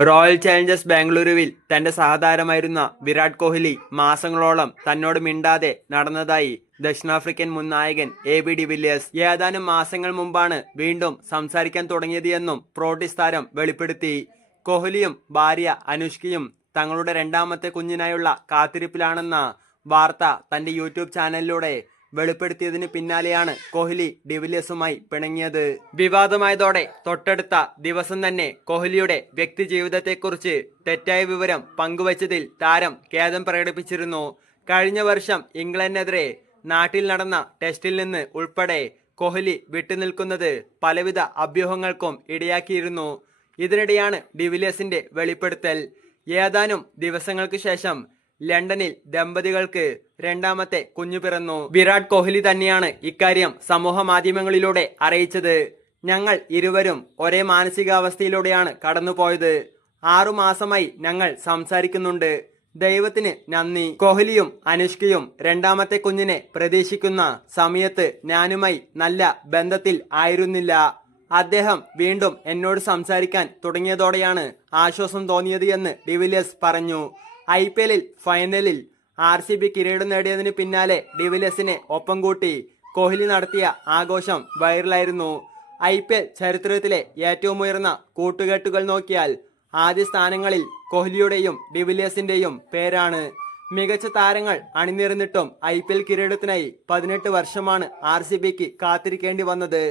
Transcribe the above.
Royal challengers ബാംഗ്ലൂരുവിൽ തന്റെ സഹതാരമായിരുന്ന വിരാട് കോഹ്ലി മാസങ്ങളോളം തന്നോട് മിണ്ടാതെ നടന്നതായി ദക്ഷിണാഫ്രിക്കൻ മുൻ നായകൻ എ ബി ഡിവില്ലിയേഴ്സ് ഏതാനും മാസങ്ങൾ മുമ്പാണ് വീണ്ടും സംസാരിക്കാൻ തുടങ്ങിയത് എന്നും പ്രോട്ടിസ് താരം വെളിപ്പെടുത്തി. കോഹ്ലിയും ഭാര്യ അനുഷ്കയും തങ്ങളുടെ രണ്ടാമത്തെ കുഞ്ഞിനായുള്ള കാത്തിരിപ്പിലാണെന്ന വാർത്ത തന്റെ യൂട്യൂബ് ചാനലിലൂടെ വെളിപ്പെടുത്തിയതിന് പിന്നാലെയാണ് കോഹ്ലി ഡിവിലിയേഴ്സുമായി പിണങ്ങിയത്. വിവാദമായതോടെ തൊട്ടടുത്ത ദിവസം തന്നെ കോഹ്ലിയുടെ വ്യക്തി ജീവിതത്തെക്കുറിച്ച് തെറ്റായ വിവരം പങ്കുവച്ചതിൽ താരം ഖേദം പ്രകടിപ്പിച്ചിരുന്നു. കഴിഞ്ഞ വർഷം ഇംഗ്ലണ്ടിനെതിരെ നാട്ടിൽ നടന്ന ടെസ്റ്റിൽ നിന്ന് ഉൾപ്പെടെ കോഹ്ലി വിട്ടുനിൽക്കുന്നത് പലവിധ അഭ്യൂഹങ്ങൾക്കും ഇടയാക്കിയിരുന്നു. ഇതിനിടെയാണ് ഡിവിലിയേഴ്സിന്റെ വെളിപ്പെടുത്തൽ. ഏതാനും ദിവസങ്ങൾക്ക് ശേഷം ലണ്ടനിൽ ദമ്പതികൾക്ക് രണ്ടാമത്തെ കുഞ്ഞു പിറന്നു. വിരാട് കോഹ്ലി തന്നെയാണ് ഇക്കാര്യം സമൂഹ മാധ്യമങ്ങളിലൂടെ അറിയിച്ചത്. ഞങ്ങൾ ഇരുവരും ഒരേ മാനസികാവസ്ഥയിലൂടെയാണ് കടന്നുപോയത്. ആറു മാസമായി ഞങ്ങൾ സംസാരിക്കുന്നുണ്ട്. ദൈവത്തിന് നന്ദി. കോഹ്ലിയും അനുഷ്കയും രണ്ടാമത്തെ കുഞ്ഞിനെ പ്രതീക്ഷിക്കുന്ന സമയത്ത് ഞാനുമായി നല്ല ബന്ധത്തിൽ ആയിരുന്നില്ല. അദ്ദേഹം വീണ്ടും എന്നോട് സംസാരിക്കാൻ തുടങ്ങിയതോടെയാണ് ആശ്വാസം തോന്നിയത് എന്ന് ഡിവിലിയേഴ്സ് പറഞ്ഞു. ഐ പി എല്ലിൽ ഫൈനലിൽ ആർ സി ബി കിരീടം നേടിയതിന് പിന്നാലെ ഡിവിലിയസിനെ ഒപ്പം കൂട്ടി കോഹ്ലി നടത്തിയ ആഘോഷം വൈറലായിരുന്നു. ഐ പി എൽ ചരിത്രത്തിലെ ഏറ്റവും ഉയർന്ന കൂട്ടുകെട്ടുകൾ നോക്കിയാൽ ആദ്യ സ്ഥാനങ്ങളിൽ കോഹ്ലിയുടെയും ഡിവിലിയസിന്റെയും പേരാണ്. മികച്ച താരങ്ങൾ അണിനിരന്നിട്ടും ഐ പി എൽ കിരീടത്തിനായി പതിനെട്ട് വർഷമാണ് ആർ സി ബിക്ക് കാത്തിരിക്കേണ്ടി വന്നത്.